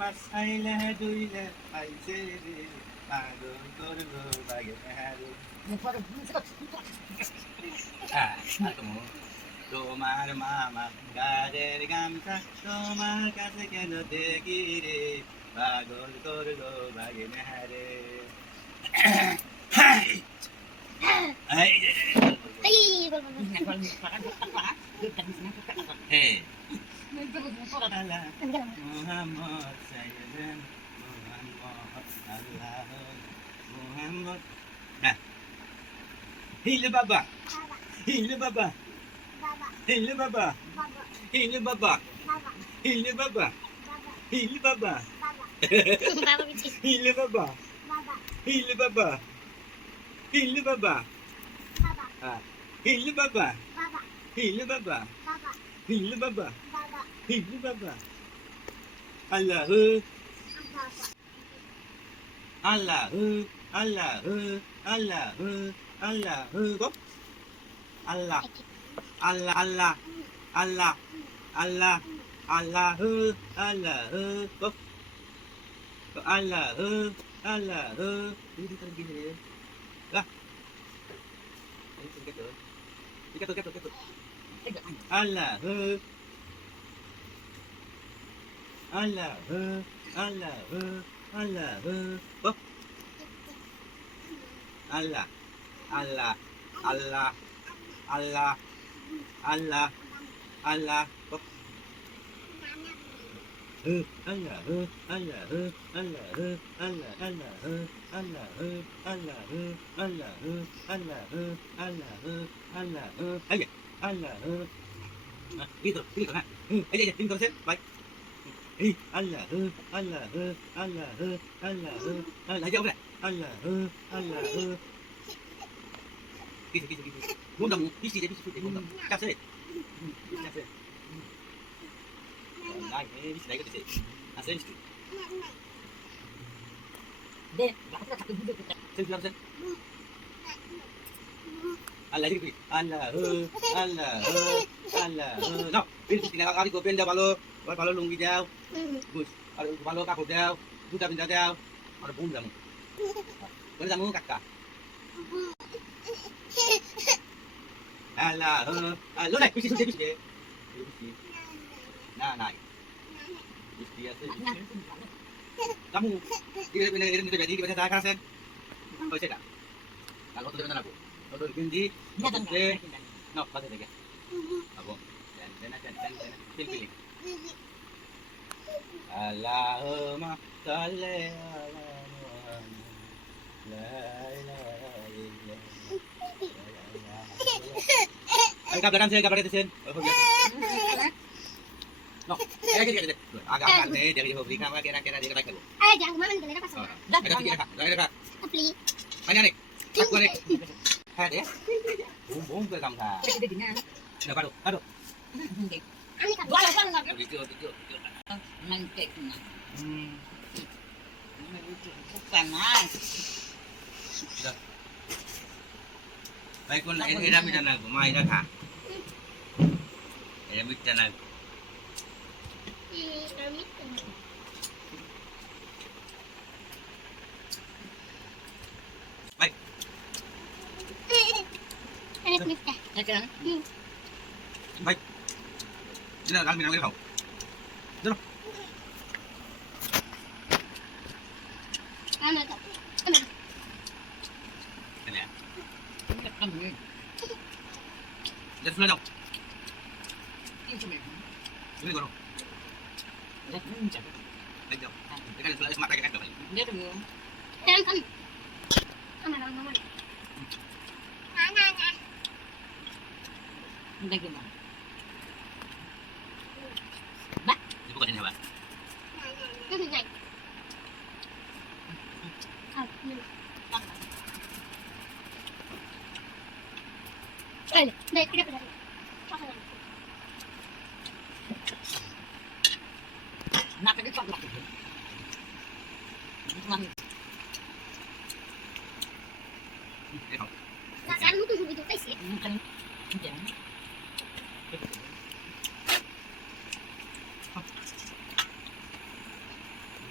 আমার সাইলে দুইলে আইছে রে পাগল করব বাগে হারে তোমার মামা গাড়ের গামছা তোমার কাছে কেন দেখি রে পাগল করল বাগে হারে kızdınız bu sonra derler. Muhammed Seyyidin, Muhammed Allah'ın, Muhammed. Gel. Hili baba. Hili baba. Hili baba. Hili baba. Hili baba. Hili baba. Hili baba. Hilli baba. Hilli baba. Baba. Hilli baba. Baba. Hilli baba. Baba. hình Hinli baba. Baba. Hinli baba. Allah'ı. Allah'ı. Allah'ı. Allah'ı. Allah'ı. Hop. Allah. Allah. Allah. Allah. Allah. Allah'ı. Allah'ı. Hop. Allah'ı. Allah'ı. Ini kita lagi ni. Lah. Ini kita đi cắt tôi cắt tôi cắt tôi Allah Allah Allah Allah oh Allah Allah Allah Allah Allah Allah hơ, Allah Allah Allah Allah Allah Allah Allah Allah Allah Allah Allah aja Allah gitu gitu kan aja aja tinggal sen baik Ih, Allah, Allah, Allah, Allah, Allah, aja là Allah, Allah. Gitu, gitu, gitu. Buông đồng, đi xì đấy, đi xì đấy, buông đồng. Chắp xe. Chắp xe. Đây, đi xì đấy, cái gì? À, xe đi xì. Sen, sen, sen. Allah, gitu. Allah, Allah, Allah. Allah ini Allah Allah Allah no bil sini kakak di balo balo lungi jau bus balo kakak jau kita pindah jau ada bung jamu bung jamu kakak Allah lo naik bisi sini bisi bisi nah naik bisi dia sih kamu tidak pindah ini tidak jadi kita cakar sen kalau tidak kalau tidak pindah aku Dodol no, Allahumma La No. Agak agak dari kira-kira dia. Eh, jangan kira-kira pas. Mana nih? Aku nih. 하야돼? 몸, 몸 감사. 나 바로, 바로. 아니, 바로 가는 거. 우리 저, 저, 저. 난 깼구나. 음. 오늘 이렇게 볶잖아. 자. 마이콘, 에라 미잖아. 마, 에라 가. 에라 미잖아. 에라 미잖아. hết nhé cả hết cái này ừ. bay thế là đang mình đang lấy khẩu. Rất đâu ăn này ăn này. Cái này à? ăn này rất là độc cái này còn đâu? Rất chậm đánh đâu? Cái này là mặt tay cái này đâu biết được không ăn ăn. ഉണ്ടാക്കി đây đây đây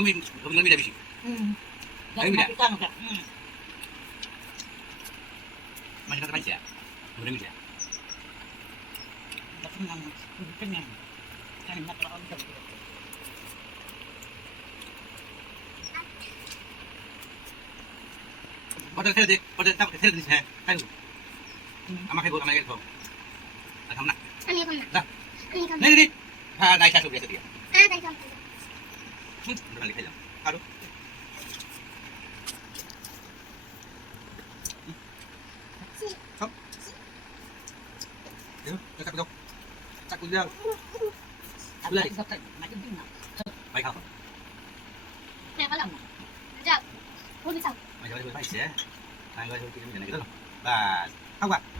农民农民农必须。嗯，农民来。嗯。买些啥些？农些。那正常，正常。那个老。我这个的，我这个菜的，你先开路。们开路，俺们开路。来，他们来。来，来来来，下手，别手别。俺来下手。không, খাইলাম আরো চাকু দিয়া mày không mẹ có lòng dạ hôn đi sao mày rồi mày sẽ hai người thôi kia mình này rất là và không ạ à.